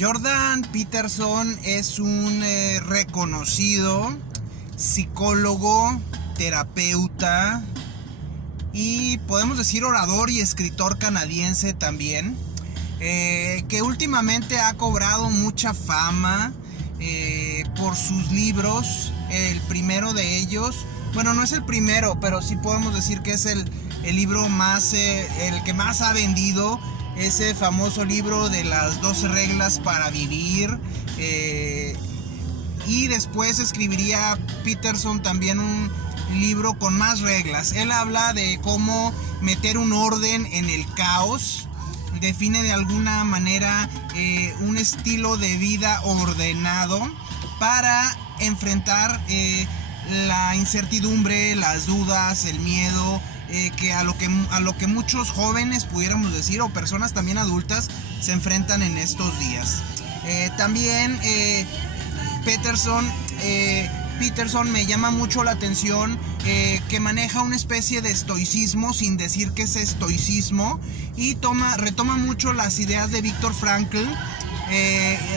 Jordan Peterson es un reconocido psicólogo, terapeuta y podemos decir orador y escritor canadiense también, que últimamente ha cobrado mucha fama por sus libros. El primero de ellos, bueno, no es el primero, pero sí podemos decir que es el libro más, el que más ha vendido. Ese famoso libro de las 12 reglas para vivir. Y después escribiría Peterson también un libro con más reglas. Él habla de cómo meter un orden en el caos. Define de alguna manera un estilo de vida ordenado para enfrentar la incertidumbre, las dudas, el miedo, que a lo que muchos jóvenes, pudiéramos decir, o personas también adultas, se enfrentan en estos días. También Peterson me llama mucho la atención que maneja una especie de estoicismo sin decir que es estoicismo, y retoma mucho las ideas de Viktor Frankl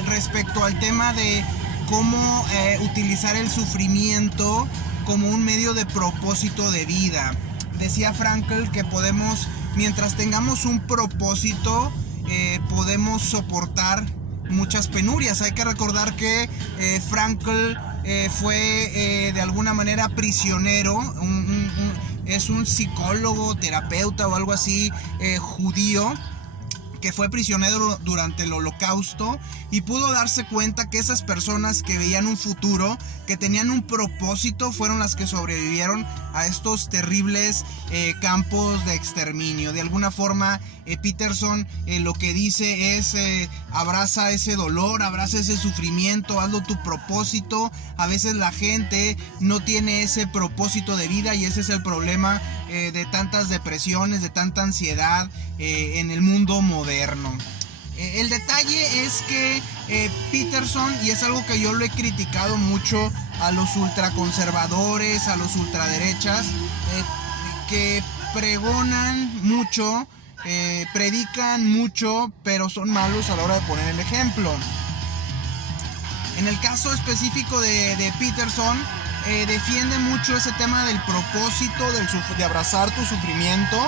respecto al tema de cómo utilizar el sufrimiento como un medio de propósito de vida. Decía Frankl que podemos, mientras tengamos un propósito, podemos soportar muchas penurias. Hay que recordar que Frankl fue de alguna manera prisionero, es un psicólogo, terapeuta o algo así, judío, que fue prisionero durante el Holocausto, y pudo darse cuenta que esas personas que veían un futuro, que tenían un propósito, fueron las que sobrevivieron a estos terribles campos de exterminio. De alguna forma, Peterson lo que dice es abraza ese dolor, abraza ese sufrimiento, hazlo tu propósito. A veces la gente no tiene ese propósito de vida, y ese es el problema de tantas depresiones, de tanta ansiedad en el mundo moderno. El detalle es que Peterson, y es algo que yo lo he criticado mucho a los ultraconservadores, a los ultraderechas, que pregonan mucho, predican mucho, pero son malos a la hora de poner el ejemplo. En el caso específico de Peterson, defiende mucho ese tema del propósito, de abrazar tu sufrimiento,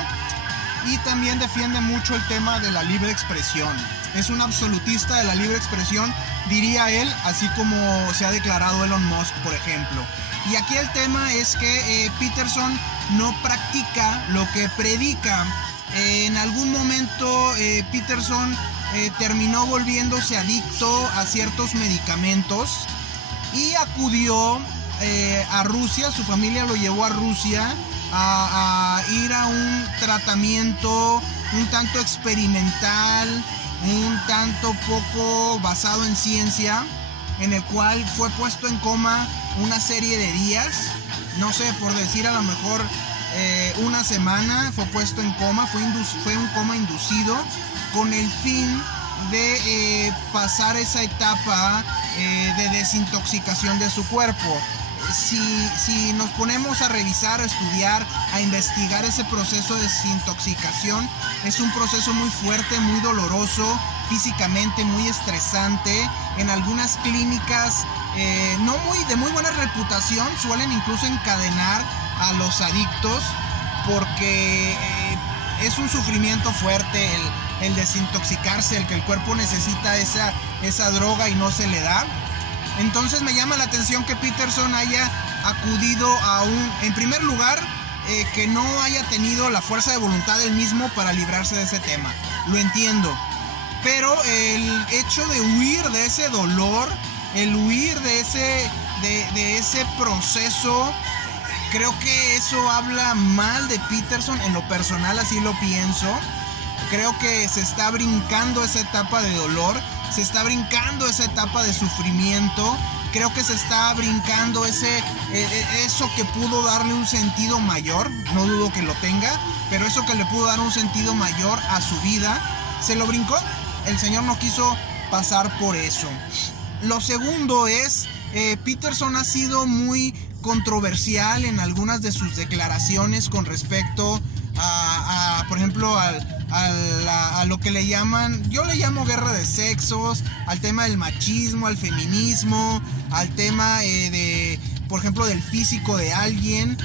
y también defiende mucho el tema de la libre expresión. Es un absolutista de la libre expresión, diría él, así como se ha declarado Elon Musk, por ejemplo. Y aquí el tema es que Peterson no practica lo que predica. En algún momento Peterson terminó volviéndose adicto a ciertos medicamentos y acudió a Rusia. Su familia lo llevó a Rusia a ir a un tratamiento un tanto experimental, un tanto poco basado en ciencia, en el cual fue puesto en coma una serie de días, no sé, por decir a lo mejor una semana. Fue puesto en coma, fue un coma inducido, con el fin de pasar esa etapa de desintoxicación de su cuerpo. Si nos ponemos a revisar, a estudiar, a investigar ese proceso de desintoxicación, es un proceso muy fuerte, muy doloroso, físicamente muy estresante. En algunas clínicas de muy buena reputación suelen incluso encadenar a los adictos, porque es un sufrimiento fuerte el desintoxicarse, el que el cuerpo necesita esa droga y no se le da. Entonces me llama la atención que Peterson haya acudido en primer lugar, que no haya tenido la fuerza de voluntad él mismo para librarse de ese tema. Lo entiendo. Pero el hecho de huir de ese dolor, el huir de ese proceso, creo que eso habla mal de Peterson. En lo personal así lo pienso. Creo que se está brincando esa etapa de dolor, se está brincando esa etapa de sufrimiento. Creo que se está brincando eso que pudo darle un sentido mayor. No dudo que lo tenga, pero eso que le pudo dar un sentido mayor a su vida, se lo brincó. El señor no quiso pasar por eso. Lo segundo es, Peterson ha sido muy controversial en algunas de sus declaraciones con respecto por ejemplo, a lo que le llaman, yo le llamo guerra de sexos, al tema del machismo, al feminismo, al tema por ejemplo, del físico de alguien.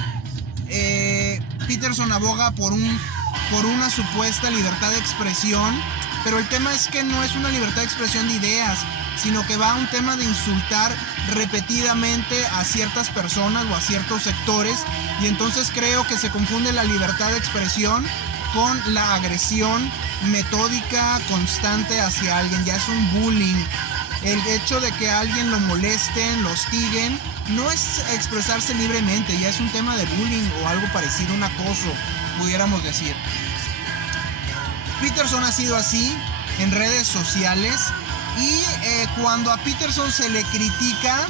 Peterson aboga por una supuesta libertad de expresión, pero el tema es que no es una libertad de expresión de ideas, sino que va a un tema de insultar repetidamente a ciertas personas o a ciertos sectores, y entonces creo que se confunde la libertad de expresión con la agresión metódica constante hacia alguien. Ya es un bullying. El hecho de que a alguien lo molesten, lo hostiguen, no es expresarse libremente, ya es un tema de bullying o algo parecido, un acoso, pudiéramos decir. Peterson ha sido así en redes sociales, y cuando a Peterson se le critica,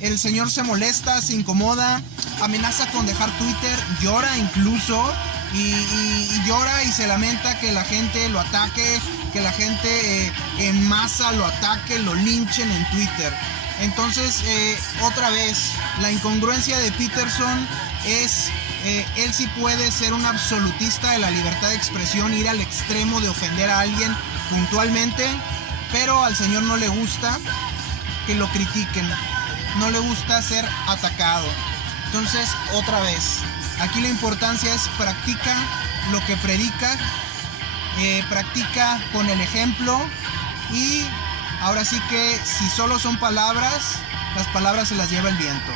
el señor se molesta, se incomoda, amenaza con dejar Twitter, llora incluso, y llora y se lamenta que la gente lo ataque, que la gente en masa lo ataque, lo linchen en Twitter. Entonces, otra vez, la incongruencia de Peterson es, él sí puede ser un absolutista de la libertad de expresión, ir al extremo de ofender a alguien puntualmente, pero al señor no le gusta que lo critiquen, no le gusta ser atacado. Entonces, otra vez, aquí la importancia es practica lo que predica, practica con el ejemplo, y ahora sí que si solo son palabras, las palabras se las lleva el viento.